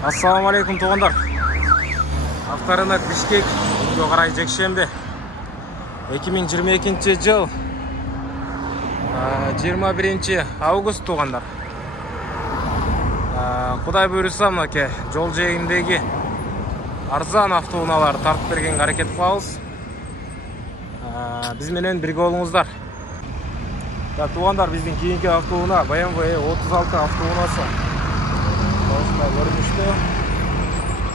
Assalamu alaikum туғандар. Авторынок Бишкек, бүгінгі қарай жексенбі. 2022 жыл 21 август туғандар. Құдай бұйырса, мынакей жол жиегіндегі арзан автоуналар тартып берген әрекет қылабыз. Біз менен бірге болыңыздар. Туғандар, біздің кейінгі автоуна BMW 36 автоунасы. Осындай көрінішті.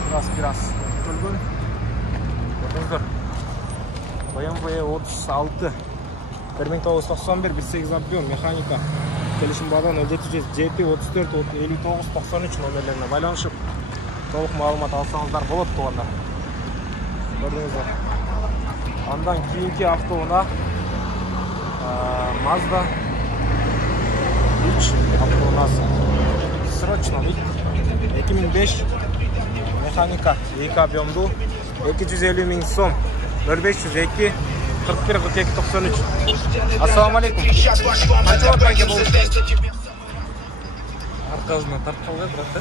Біраз көлгін. Көрдіңіздер. BMW 36 1991-18 объем механика. Келісім бадан 07 34 59 93 номерлеріне байланышып, толық малымат алсаңыздар болады туғандар. Көрдіңіздер. Андан кейінгі автоуна Mazda 3 автоунасы. Срочно 2005 механика 2 объемду 250 000 сом 0502 41 42 93. Ассаламу алейкум. Қанша уақыт байке болды? Арқасына тартқалы бірақ та?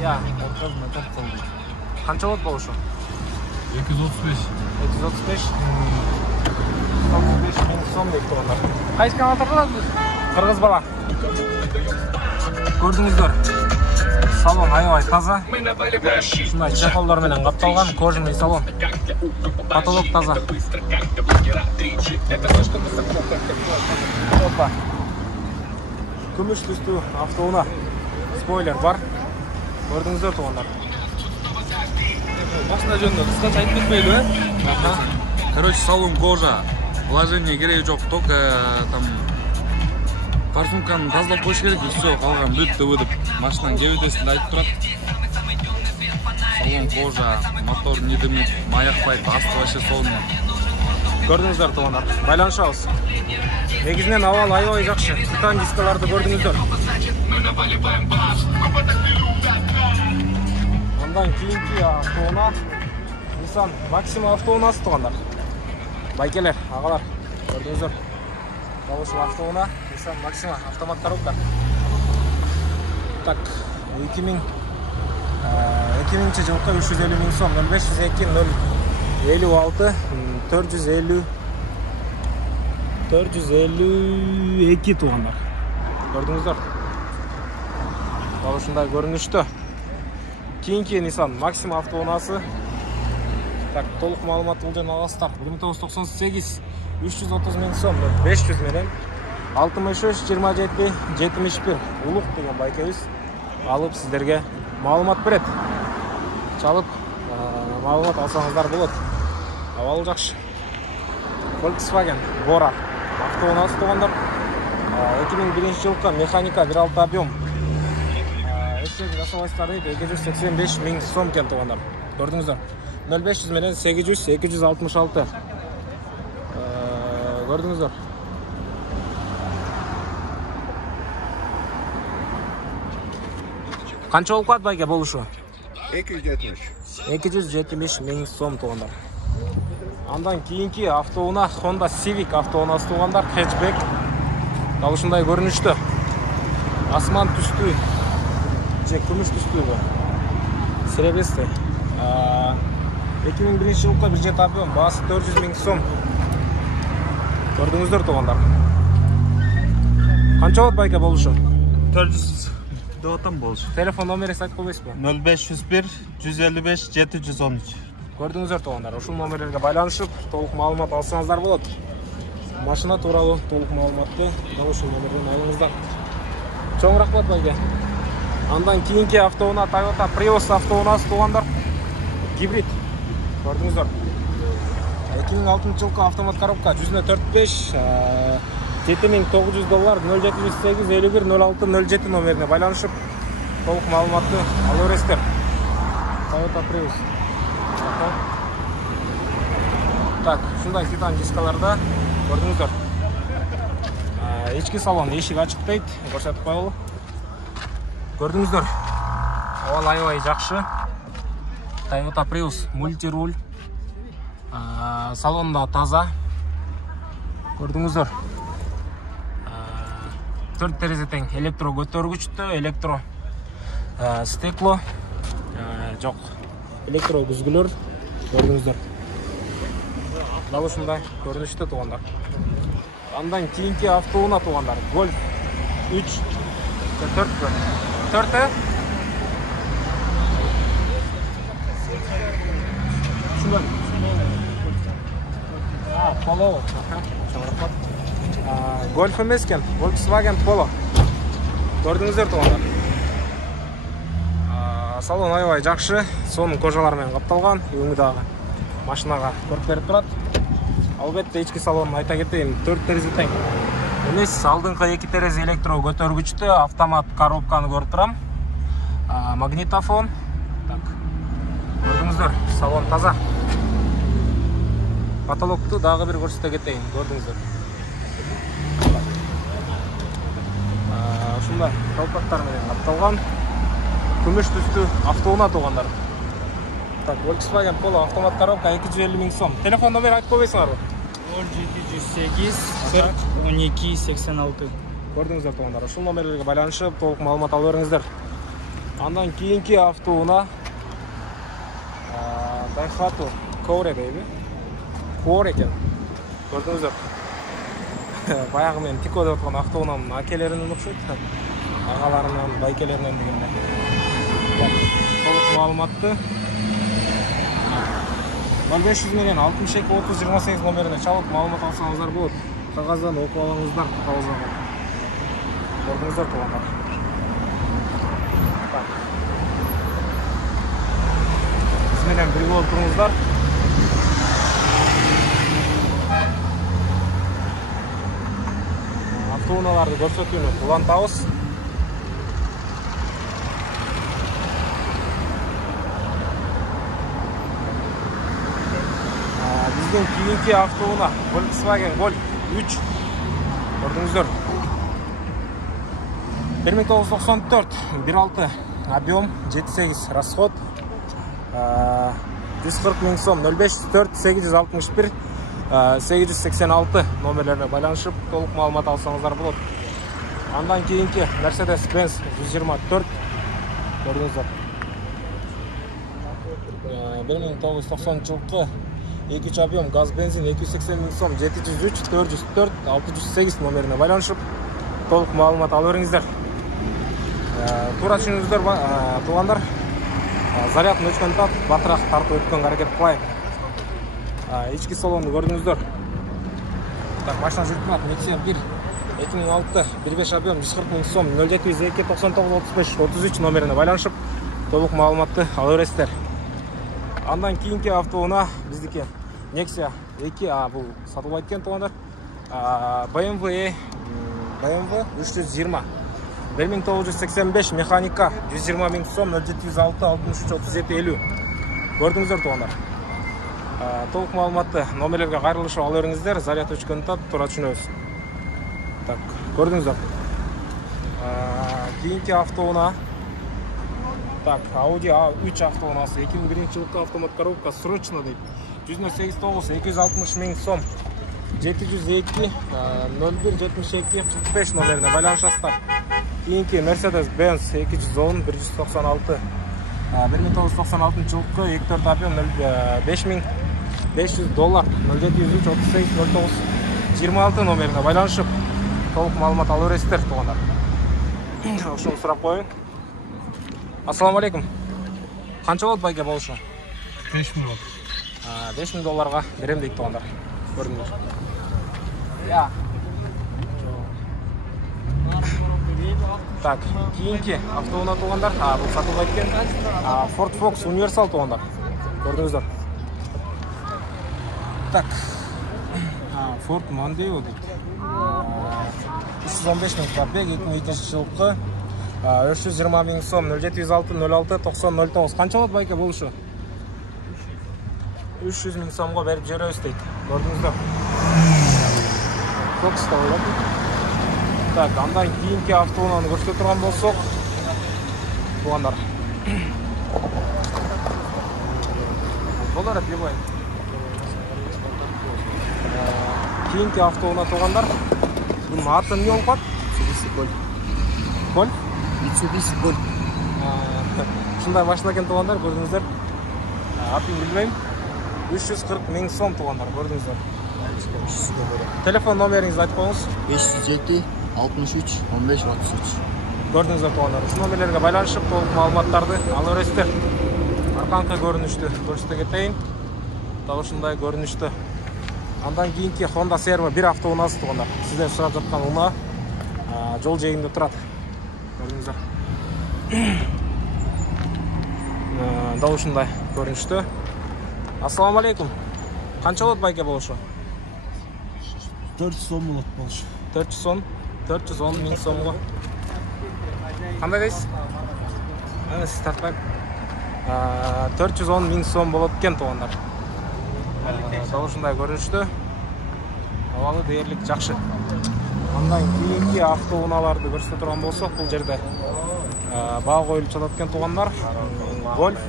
Я, арқасына тартқалы. Қанша уақыт болушы? 235. 235 000 сом деп тұрғандар. Қайсы канал тартылады? Қырғыз бала. Көрдіңіздер. Салон аябай таза. Шындай чехолдармен қапталған кожаный салон. Потолок таза. Опа. Күміш түсті автоуна. Спойлер бар. Көрдіңіздер туғандар. Машина жөнінде қысқаша айтып кетпейлі, Короче, салон кожа. Вложение керек жоқ, только там форсунканы тазалап қойыш керек, и все, қалған бүтті өдіп. Машинаның кеудесінде айтып тұрады. Салон кожа, мотор не дымит, маяқпайды, асты вообще солымен. Көрдіңіздер туғандар. Байланышабыз. Негізінен авал аябай жақсы. Титан дискаларды көрдіңіздер. Ондан кейінгі автоуна Nissan Maxima автоунасы туғандар. Байкелер, ағалар, көрдіңіздер. Балышы автоуна Nissan Maxima автомат коробка. Так, 2000 жылқы 350 000 сом 0502 056 452 туғандар. Көрдіңіздер. Балышындай көрінішті. Кейінгі Nissan Maxima автоунасы. Так, толық малымат ұлден аластар. 1998 330 000 сом 500 менен 63 27 71 ұлық деген байкебіз алып сіздерге малымат береді. Чалып малымат алсаңыздар болады. Авал жақшы. Volkswagen Bora автоунасы туғандар. 2001 жылқы механика 1.6 объем. Өшек жасалайстары 285 000 сом кен туғандар. Көрдіңіздер. 0500 менен 800 266. Көрдіңіздер. Қанша болып қады байке болушы? 275 000 сом туғандар. Андан кейінгі автоуна Honda Civic автоунасы туғандар. Хэтчбек. Далышындай көрінішті. Асман түсті. Күміш түсті бұл. Серебесті. 2001 жылқы 1.7 объем. Басы 400 000 сом. Көрдіңіздер туғандар. Қанша уақыт байке болушы? 400 доғатан болушы. Телефон номері сайт қойбайсыз ба? 0501 155 713. Көрдіңіздер туғандар. Ушыл номерлерге байланышып, толық малымат алсаңыздар болады. Машина туралы толық малыматты ушыл номерден алыңыздар. Чоң рахмат байке. Андан кейінгі автоуна Toyota Prius автоунасы туғандар. Гибрид. Көрдіңіздер. 2006 жылқы автомат коробка 145 $7900 078 51 06 07 номеріне байланышып, толық малыматты алу бересіздер. Toyota Prius. Так, шундай титан дискаларда көрдіңіздер. Ички салон ешік ашық дейді, көрсетіп қойылы. Көрдіңіздер. Авал аябай жақшы. Toyota Prius мультируль. Салонда таза. Көрдіңіздер. 4 терезетен электро көтөргүчтө, электро стекло, жок. Электро күзгүлөр көрдүңүздөр. Дал ушундай көрүнүштө туугандар. Андан кийинки автоунаа туугандар. Golf 3 4 4 Polo. Golf емес екен, Volkswagen Polo. Көрдіңіздер туғандар. Салон аябай жақсы, соның кожаларымен қапталған, өңідағы машинаға көріп беріп тұрады. Албетте ички салонын айта кетейін, 4 терезе тең. Емес, алдыңғы 2 терезе электро көтөргүчтүү, автомат коробканы көріп тұрам. Магнитофон. Көрдіңіздер, салон таза. Потолокту дагы бир көрсөтө кетейин, көрдүңүздөр. Ушундай колпактар менен капталган күмүш түстүү автоунаа туугандар. Так, Volkswagen Polo автомат коробка 250 000 сом. Телефон номер айтып койбойсуңарбы? 0708 40 12 86. Көрдүңүздөр туугандар. Ушул номерлерге байланышып, толук маалымат алып бериңиздер. Андан кийинки автоунаа Daihatsu Core дейби. Core экен. Көрдүңүздөр. Баягы мен Тико деп аткан автоунаанын акелеринен окшойт. Агаларынан, байкелеринен дегенде. Толук маалыматты 0500 менен 62 30 28 номерине чалып маалымат алсаңыздар болот. Кагаздан окуп алыңыздар, кагаздан. Көрдүңүздөр туугандар. Биз менен бирге болуп туруңуздар. Автоунааларды көрсөтүүнү улантабыз. Биздин кийинки автоунаа Volkswagen Golf 3. Көрдүңүздөр. 1994 1.6 объем, 7.8 расход. 140 000 сом, 054 861 886 номерлерine байланышып, толук маалымат алсаңыздар болот. Андан кийинки Mercedes-Benz 124 көрдүңүздөр. 1990 жылкы 2 объем газ бензин 280 000 сом, 703 404 608 номерине байланышып, толук маалымат алып бериңиздер. Туура түшүнүңүздөр туугандар. Зарядын өчкөн тап, батыраак тартып өткөнгө аракет кылайын. Ички салонду көрдүңүздөр. Так, машина жүрүп турат. Nexia 1 2006 1.5 объем 140 000 сом, 0702 99 35 33 номерине байланышып, толук маалыматты ала бересиздер. Андан кийинки автоунаа биздики Nexia 2, бул сатылып кеткен туугандар. BMW 320 1985 механика 120 000 сом, 0706 63 37 50. Көрдүңүздөр туугандар. Толук маалыматты номерлерге кайрылышып ала бериңиздер. Заряд өчкөн тап, туура түшүнөбүз. Так, көрдүңүздөр. Кийинки автоунаа. Так, Audi A3 автоунаасы 2001 жылкы автомат коробка срочно дейт. 189 260 000 сом, 702 01 72 45 номерине байланышасыздар. Кийинки Mercedes-Benz 210 196 1996 жылкы 2.4 объем, $5500 0703 38 09 26 номерине байланышып, толук маалымат алып бересиздер туугандар. Ошону сурап коеюн. Ассаламу алейкум. Канча болот байке болушу? 5000 болот. $5000 берем дейт туугандар. Көрдүңүз. Так, кийинки автоунаа туугандар, бул сатылып кеткен Ford Focus Universal туугандар. Көрдүңүздөр. Так. Ford Mondeo дейт. 315 000 пробег, 2002 жылкы 320 000 сом, 0706 06 90 09. Канча болот байке болушу? 300 000 сомго берип жиберебиз дейт. Көрдүңүздөр. Focus да болот. Так, андан кийинки автоунааны көрсөтө турган болсок, туугандар. Болор любой. Кийинки автоунаа туугандар. Бунун аты эмне болуп калат? Mitsubishi Golf. Golf? Mitsubishi Golf. Ушундай машина экен туугандар, көрдүңүздөр. Атын билбейм. 340 миң сом туугандар, көрдүңүздөр. Телефон номериңизди айтып коюңуз. 507 63 15 33. Көрдүңүздөр туугандар. Ушул номерлерге байланышып толук маалыматтарды ала бересиздер. Арканкы көрүнүштү көрсөтө кетейин. Дал ушундай көрүнүштү. Андан кийинки Honda Servo 1 автоунаасы туугандар. Сиздер сурап жаткан унаа жол жээгинде турат. Көрдүңүздөр. Дал ушундай көрүнүштү. Ассаламу алейкум. Канча болот байке болушу? 400 сом болот болушу. 410 миң сомго. Кандай дейсиз? Ana siz тартпайм. 410 миң сом болот экен туугандар. Дал ушундай көрүнүштү. Абалы дээрлик жакшы. Андан кийинки автоунааларды көрсөтө турган болсок, бул жерде баа коюлуп жатат экен туугандар. Golf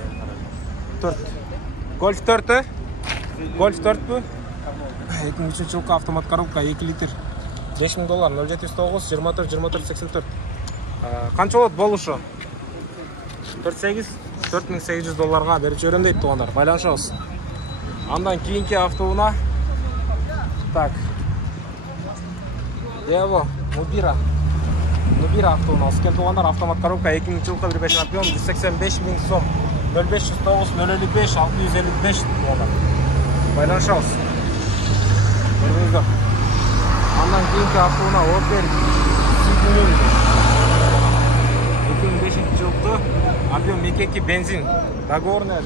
4. Golf 4 Golf 4 2003 жылкы автомат коробка 2 литр. $5000 0709 24 24 84. Канча болот болушу? 4800 долларга берип жиберем дейт туугандар. Байланышабыз. Андан кийинки автоунаа. Так. Evo Nubira автоунаасы экен туугандар. Автомат коробка 2000 жылкы 1.5 объем 185 миң сом. 0509 055 655 туугандар. Байланышабыз. Көрдүңүздөр. Андан кийинки автоунаа Opel Sigmund 2005 жылкы объем 2.2 бензин. Договорный.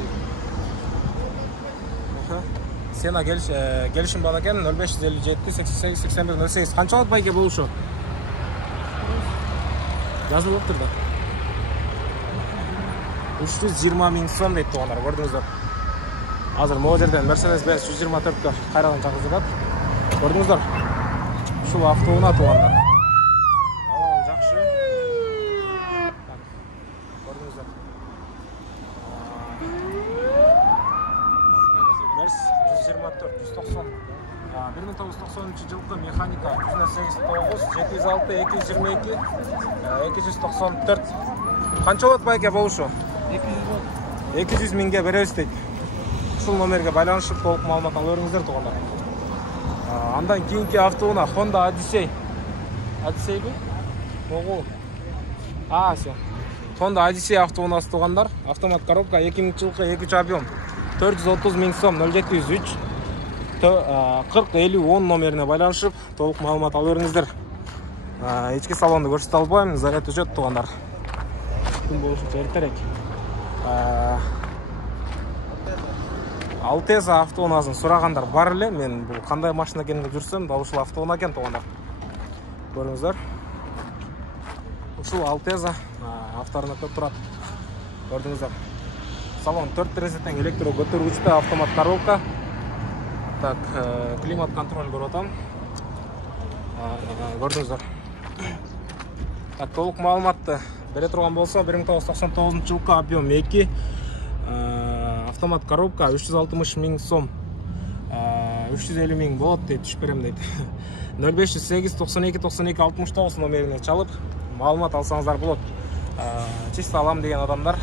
Сена келишим бар экен 0557 88 81 08. Канча болот байке болушу? Жазылып турду. 320 миң сом дейт туугандар, көрдүңүздөр. Азыр могу жерден Mercedes-Benz 124 кайрадан чакырып жатат. Көрдүңүздөр. Ушул автоунаа туугандар. Абалы жакшы. Көрдүңүздөр. Mercedes 124 190. 1993 жылкы механика 189 706 222 294. Канча болот байке болушу? 200 миңге беребиз дейт. Ушул номерге байланышып толук маалымат ала бериңиздер туугандар. Андан кийинки автоунаа Honda Odyssey. Odysseyби? Могу. Всё. Honda Odyssey автоунаасы туугандар. Автомат коробка 2000 жылкы 2 объем 430 миң сом 0703 40 50 10 номерине байланышып толук маалымат ала бериңиздер. Ички салонду көрсөтө албайм, заряд өчөт туугандар. Күн болушу эртерээк. Alteza автоунаасын сурагандар бар эле. Мен бул кандай машина экенин деп жүрсөм, дал ушул автоунаа экен туугандар. Көрүңүздөр. Ушул Alteza авторунда турат. Көрдүңүздөр. Салон 4 терезеден электро көтөргүчтө автомат коробка. Так, климат контроль көрүп атам. Көрдүңүздөр. Так, толук маалыматты бере турган болсо, 1999 жылкы объем 2 автомат коробка 360 миң сом. 350 миң болот дейт, түшүп берем дейт. 0508 92 92 69 номерине чалып маалымат алсаңыздар болот. Чисто алам деген адамдар